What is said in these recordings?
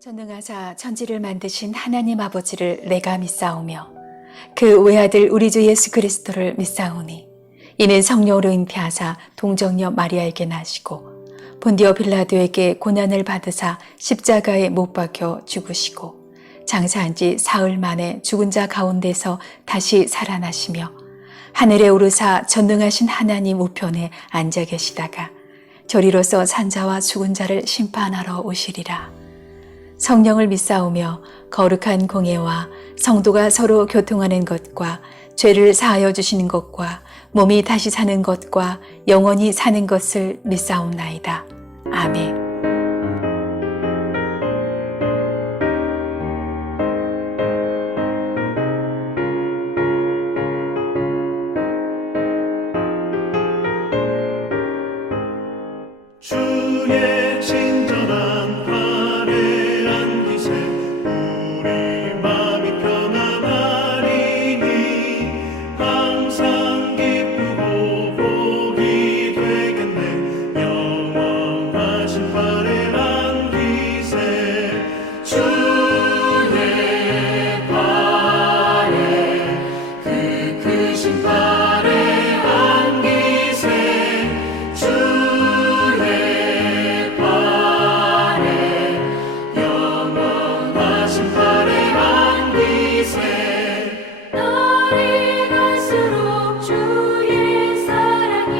전능하사 천지를 만드신 하나님 아버지를 내가 믿사오며 그 외아들 우리 주 예수 그리스도를 믿사오니 이는 성령으로 잉태하사 동정녀 마리아에게 나시고 본디오 빌라도에게 고난을 받으사 십자가에 못 박혀 죽으시고 장사한 지 사흘 만에 죽은 자 가운데서 다시 살아나시며 하늘에 오르사 전능하신 하나님 우편에 앉아 계시다가 저리로서 산자와 죽은 자를 심판하러 오시리라. 성령을 믿사오며 거룩한 공예와 성도가 서로 교통하는 것과 죄를 사하여 주시는 것과 몸이 다시 사는 것과 영원히 사는 것을 믿사옵나이다. 아멘. 주의 친절한 팔에 안기세 우리 마음이 편안하리니 항상 기쁘고 복이 되겠네 영원하신 팔에 안기세 주의 팔에 그 크신 팔에 안기세 날이 갈수록 주의 사랑이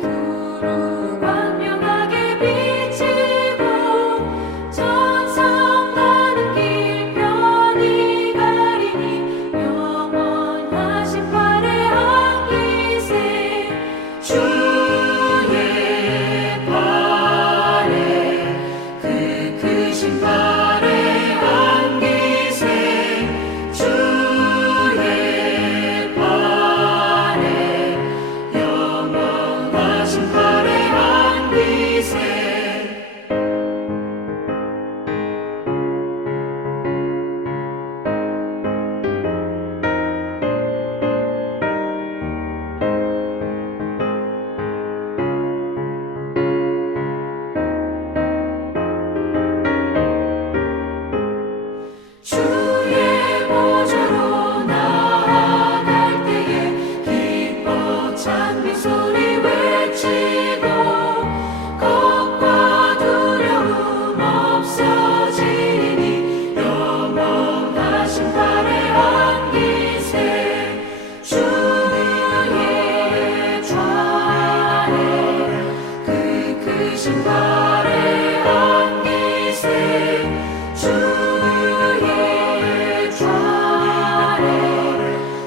두루 광명하게 비치고 천성 가는 길 편히 가리니 영원하신 팔에 안기세 주의 팔에 그 크신 팔에 안기세 주의 팔에 영원하신 팔에 안기세 주의 보좌로 나아갈 때에 기뻐 찬미 소리 외치고 겁과 두려움 없어지니 영원하신 팔에 안기세 주의 좌에 그 크신 팔에 안기세 주의 좌에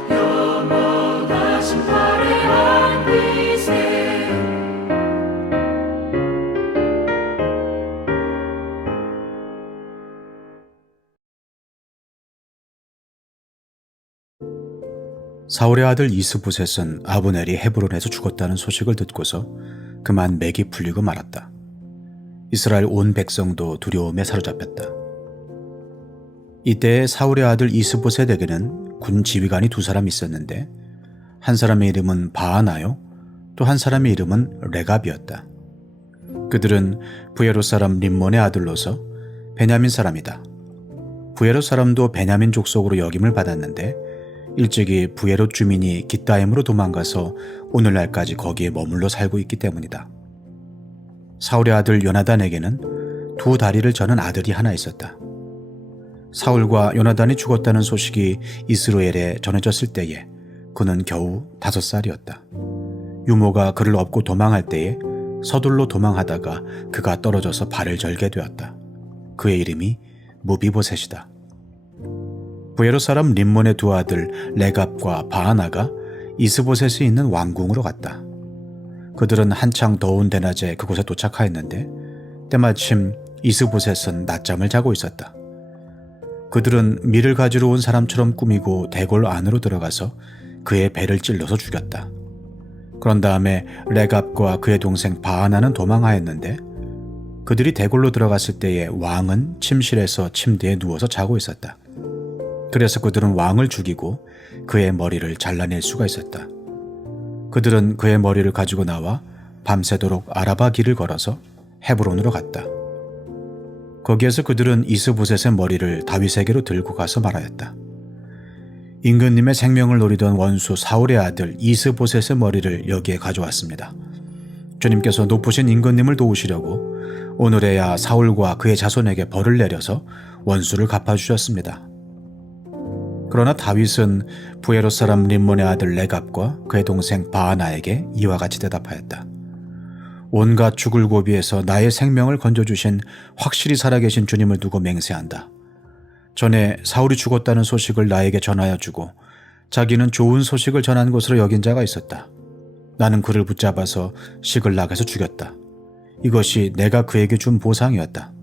영원하신 팔에 안기세 사울의 아들 이스보셋은 아브넬이 헤브론에서 죽었다는 소식을 듣고서 그만 맥이 풀리고 말았다. 이스라엘 온 백성도 두려움에 사로잡혔다. 이때 사울의 아들 이스보셋에게는 군 지휘관이 두 사람 있었는데 한 사람의 이름은 바하나요, 또 한 사람의 이름은 레갑이었다. 그들은 부에롯 사람 림몬의 아들로서 베냐민 사람이다. 부에롯 사람도 베냐민 족속으로 역임을 받았는데 일찍이 부에롯 주민이 깃다임으로 도망가서 오늘날까지 거기에 머물러 살고 있기 때문이다. 사울의 아들 요나단에게는 두 다리를 저는 아들이 하나 있었다. 사울과 요나단이 죽었다는 소식이 이스라엘에 전해졌을 때에 그는 겨우 5살이었다. 유모가 그를 업고 도망할 때에 서둘러 도망하다가 그가 떨어져서 발을 절게 되었다. 그의 이름이 무비보셋이다. 부에롯 사람 림몬의 두 아들 레갑과 바하나가 이스보셋이 있는 왕궁으로 갔다. 그들은 한창 더운 대낮에 그곳에 도착하였는데 때마침 이스보셋은 낮잠을 자고 있었다. 그들은 밀을 가지러 온 사람처럼 꾸미고 대궐 안으로 들어가서 그의 배를 찔러서 죽였다. 그런 다음에 레갑과 그의 동생 바하나는 도망하였는데 그들이 대궐로 들어갔을 때에 왕은 침실에서 침대에 누워서 자고 있었다. 그래서 그들은 왕을 죽이고 그의 머리를 잘라낼 수가 있었다. 그들은 그의 머리를 가지고 나와 밤새도록 아라바 길을 걸어서 헤브론으로 갔다. 거기에서 그들은 이스보셋의 머리를 다윗에게로 들고 가서 말하였다. 임금님의 생명을 노리던 원수 사울의 아들 이스보셋의 머리를 여기에 가져왔습니다. 주님께서 높으신 임금님을 도우시려고 오늘에야 사울과 그의 자손에게 벌을 내려서 원수를 갚아주셨습니다. 그러나 다윗은 부에롯 사람 림몬의 아들 레갑과 그의 동생 바하나에게 이와 같이 대답하였다. 온갖 죽을 고비에서 나의 생명을 건져주신 확실히 살아계신 주님을 두고 맹세한다. 전에 사울이 죽었다는 소식을 나에게 전하여 주고 자기는 좋은 소식을 전한 것으로 여긴 자가 있었다. 나는 그를 붙잡아서 시글락에서 죽였다. 이것이 내가 그에게 준 보상이었다.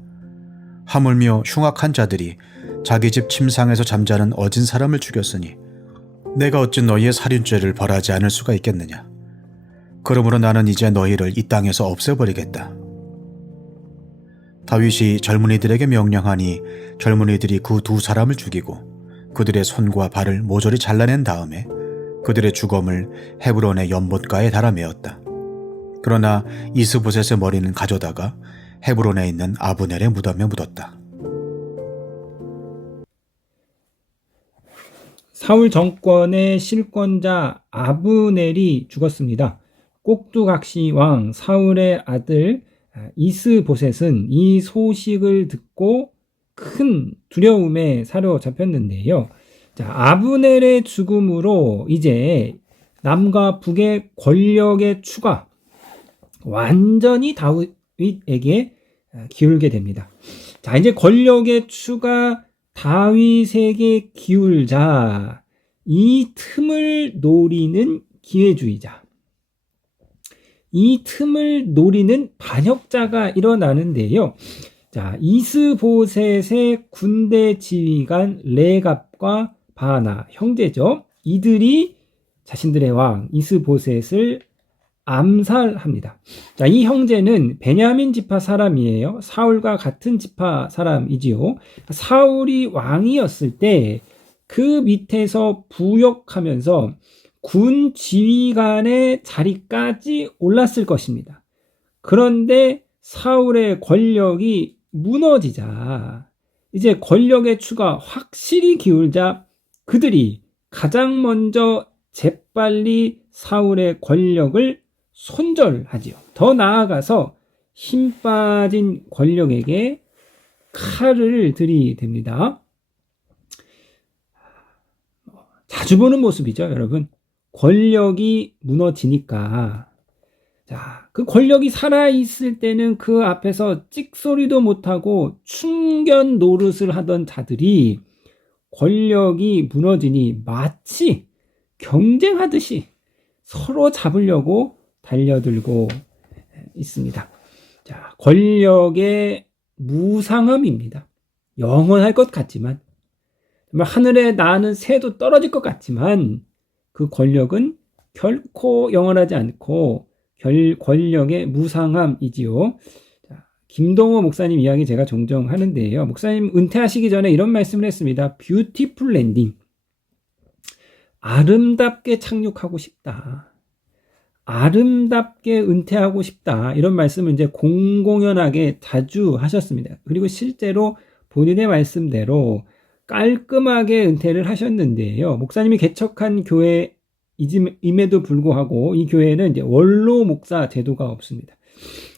하물며 흉악한 자들이 자기 집 침상에서 잠자는 어진 사람을 죽였으니 내가 어찌 너희의 살인죄를 벌하지 않을 수가 있겠느냐. 그러므로 나는 이제 너희를 이 땅에서 없애버리겠다. 다윗이 젊은이들에게 명령하니 젊은이들이 그 두 사람을 죽이고 그들의 손과 발을 모조리 잘라낸 다음에 그들의 주검을 헤브론의 연못가에 달아매었다. 그러나 이스보셋의 머리는 가져다가 헤브론에 있는 아브넬의 무덤에 묻었다. 사울 정권의 실권자 아브넬이 죽었습니다. 꼭두각시 왕 사울의 아들 이스보셋은 이 소식을 듣고 큰 두려움에 사로잡혔는데요. 자, 아브넬의 죽음으로 이제 남과 북의 권력의 추가 완전히 다윗에게 기울게 됩니다. 자, 이제 권력의 추가 다윗에게 기울자 이 틈을 노리는 기회주의자, 이 틈을 노리는 반역자가 일어나는데요. 자, 이스보셋의 군대 지휘관 레갑과 바하나 형제죠. 이들이 자신들의 왕 이스보셋을 암살합니다. 자, 이 형제는 베냐민 지파 사람이에요. 사울과 같은 지파 사람이지요. 사울이 왕이었을 때 그 밑에서 부역하면서 군 지휘관의 자리까지 올랐을 것입니다. 그런데 사울의 권력이 무너지자 이제 권력의 추가 확실히 기울자 그들이 가장 먼저 재빨리 사울의 권력을 손절하지요. 더 나아가서 힘 빠진 권력에게 칼을 들이댑니다. 자주 보는 모습이죠, 여러분. 권력이 무너지니까 자, 그 권력이 살아있을 때는 그 앞에서 찍소리도 못하고 충견 노릇을 하던 자들이 권력이 무너지니 마치 경쟁하듯이 서로 잡으려고 달려들고 있습니다. 자, 권력의 무상함입니다. 영원할 것 같지만 정말 하늘에 나는 새도 떨어질 것 같지만 그 권력은 결코 영원하지 않고 권력의 무상함이지요. 자, 김동호 목사님 이야기 제가 종종 하는데요. 목사님 은퇴하시기 전에 이런 말씀을 했습니다. 뷰티풀 랜딩. 아름답게 착륙하고 싶다. 아름답게 은퇴하고 싶다. 이런 말씀을 이제 공공연하게 자주 하셨습니다. 그리고 실제로 본인의 말씀대로 깔끔하게 은퇴를 하셨는데요. 목사님이 개척한 교회임에도 불구하고 이 교회는 이제 원로 목사 제도가 없습니다.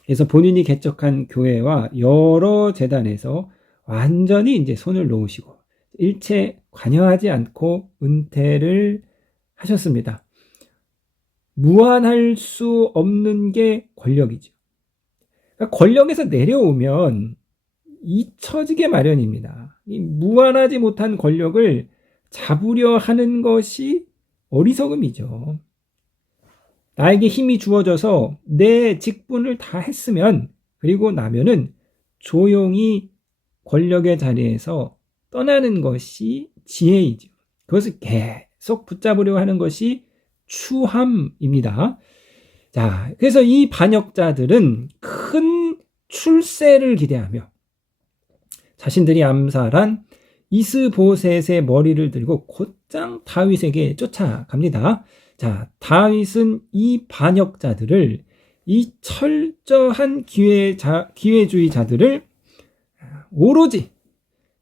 그래서 본인이 개척한 교회와 여러 재단에서 완전히 이제 손을 놓으시고 일체 관여하지 않고 은퇴를 하셨습니다. 무한할 수 없는 게 권력이죠. 그러니까 권력에서 내려오면 잊혀지게 마련입니다. 이 무한하지 못한 권력을 잡으려 하는 것이 어리석음이죠. 나에게 힘이 주어져서 내 직분을 다 했으면 그리고 나면은 조용히 권력의 자리에서 떠나는 것이 지혜이죠. 그것을 계속 붙잡으려 하는 것이 추함입니다. 자, 그래서 이 반역자들은 큰 출세를 기대하며 자신들이 암살한 이스보셋의 머리를 들고 곧장 다윗에게 쫓아갑니다. 자, 다윗은 이 반역자들을, 이 철저한 기회주의자들을 오로지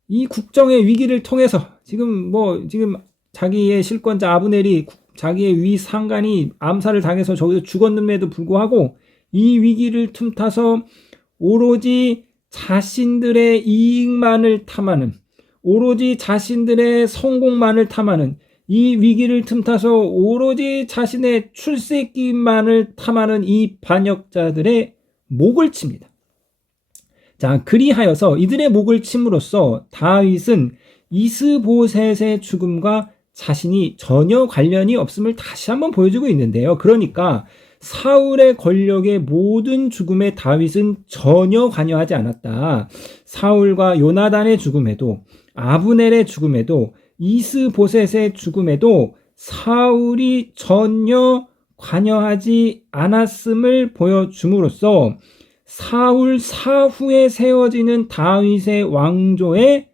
이 국정의 위기를 통해서 지금 자기의 실권자 아브넬이 자기의 위 상관이 암살을 당해서 저기서 죽었음에도 불구하고 이 위기를 틈타서 오로지 자신들의 이익만을 탐하는, 오로지 자신들의 성공만을 탐하는, 이 위기를 틈타서 오로지 자신의 출세기만을 탐하는 이 반역자들의 목을 칩니다. 자, 그리하여서 이들의 목을 침으로써 다윗은 이스보셋의 죽음과 자신이 전혀 관련이 없음을 다시 한번 보여주고 있는데요. 그러니까 사울의 권력의 모든 죽음에 다윗은 전혀 관여하지 않았다. 사울과 요나단의 죽음에도, 아브넬의 죽음에도, 이스보셋의 죽음에도 사울이 전혀 관여하지 않았음을 보여줌으로써 사울 사후에 세워지는 다윗의 왕조의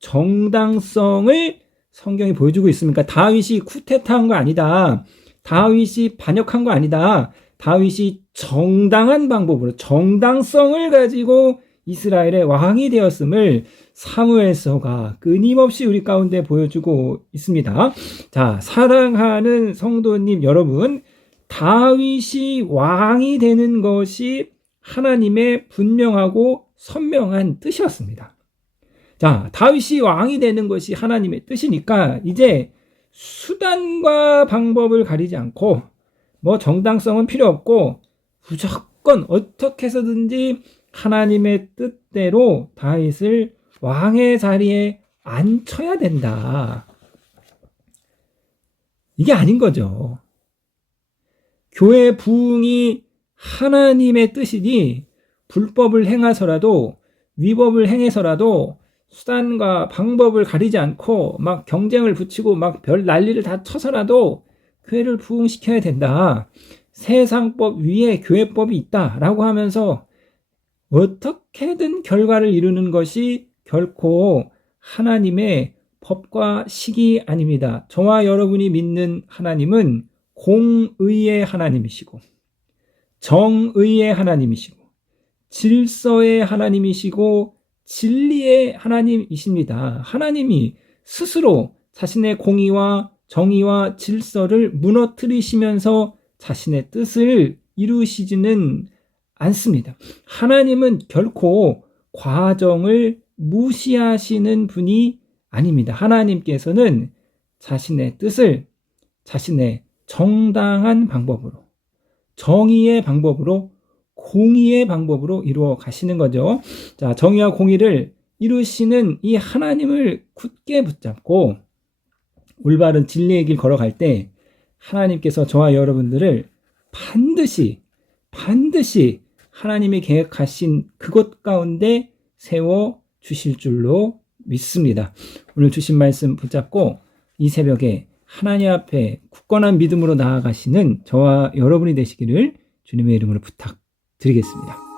정당성을 성경이 보여주고 있습니까? 다윗이 쿠데타한 거 아니다. 다윗이 반역한 거 아니다. 다윗이 정당한 방법으로 정당성을 가지고 이스라엘의 왕이 되었음을 사무엘서가 끊임없이 우리 가운데 보여주고 있습니다. 자, 사랑하는 성도님 여러분, 다윗이 왕이 되는 것이 하나님의 분명하고 선명한 뜻이었습니다. 자, 다윗이 왕이 되는 것이 하나님의 뜻이니까 이제 수단과 방법을 가리지 않고 정당성은 필요 없고 무조건 어떻게 해서든지 하나님의 뜻대로 다윗을 왕의 자리에 앉혀야 된다. 이게 아닌 거죠. 교회 부흥이 하나님의 뜻이니 불법을 행해서라도 위법을 행해서라도 수단과 방법을 가리지 않고 막 경쟁을 붙이고 막 별 난리를 다 쳐서라도 교회를 부흥시켜야 된다. 세상법 위에 교회법이 있다라고 하면서 어떻게든 결과를 이루는 것이 결코 하나님의 법과 식이 아닙니다. 저와 여러분이 믿는 하나님은 공의의 하나님이시고 정의의 하나님이시고 질서의 하나님이시고 진리의 하나님이십니다. 하나님이 스스로 자신의 공의와 정의와 질서를 무너뜨리시면서 자신의 뜻을 이루시지는 않습니다. 하나님은 결코 과정을 무시하시는 분이 아닙니다. 하나님께서는 자신의 뜻을 자신의 정당한 방법으로, 정의의 방법으로, 공의의 방법으로 이루어 가시는 거죠. 자, 정의와 공의를 이루시는 이 하나님을 굳게 붙잡고 올바른 진리의 길 걸어갈 때 하나님께서 저와 여러분들을 반드시 하나님이 계획하신 그곳 가운데 세워 주실 줄로 믿습니다. 오늘 주신 말씀 붙잡고 이 새벽에 하나님 앞에 굳건한 믿음으로 나아가시는 저와 여러분이 되시기를 주님의 이름으로 부탁드리겠습니다.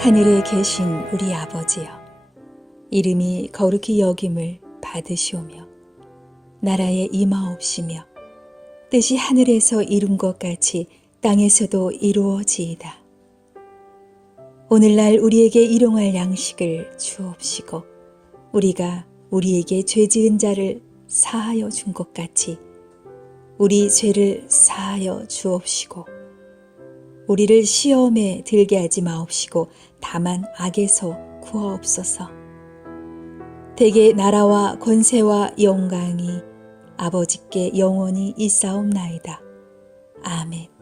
하늘에 계신 우리 아버지여, 이름이 거룩히 여김을 받으시오며 나라에 임하옵시며 뜻이 하늘에서 이룬 것 같이 땅에서도 이루어지이다. 오늘날 우리에게 일용할 양식을 주옵시고 우리가 우리에게 죄 지은 자를 사하여 준 것 같이 우리 죄를 사하여 주옵시고 우리를 시험에 들게 하지 마옵시고 다만 악에서 구하옵소서. 대개 나라와 권세와 영광이 아버지께 영원히 있사옵나이다. 아멘.